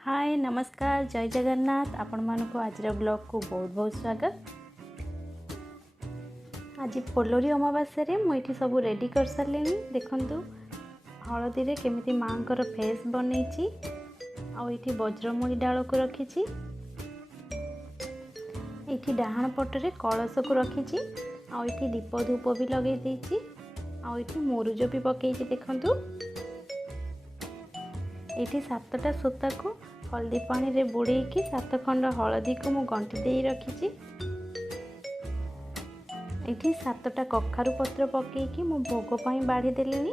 हाय नमस्कार जय जगन्नाथ आपण मानक आज ब्लॉग को बहुत बहुत स्वागत। आज पोलोरी अमावास्या रे मुझे सब रेडी कर सारे देखु हलदी रे केमिति माँकर फेस बनई आठी वज्रमूली डाल को रखी ये डाहाण पटरे कलश को रखी आठी दीप धूप भी लगे आठी मुरुज भी पकई देखु ये 7टा सूता को हल्दी पानी रे बुड़ेकी 7 खंड हलदी को मु गंटी दे रखी ये 7टा कखारु पत्र पकईकी मु भोग पाई बाढ़ी देली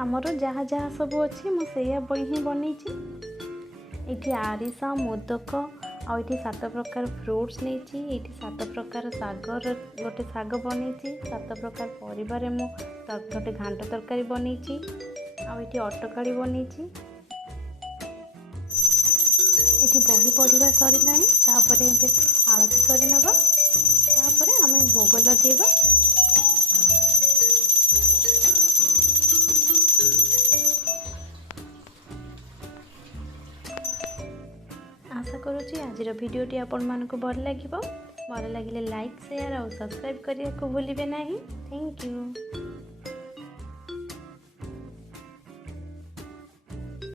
आमर जहाँ जहाँ सब अच्छी मुझे ही बनई ये आरिसा मोदक आठी 7 प्रकार फ्रुट्स नहीं ये 7 प्रकार सागर गोटे साग बनई 7 प्रकार परिवार मु गोटे घांट तरकारी बनई आठी अटकाड़ी बनई ये बही पढ़ा सरला आरती करनवा आम भोग लगेगा। आशा करुँच आज भिडियोटी आपण मानक भल लगे भल लगे लाइक शेयर और सब्सक्राइब करने को भूलिए ना। Thank you.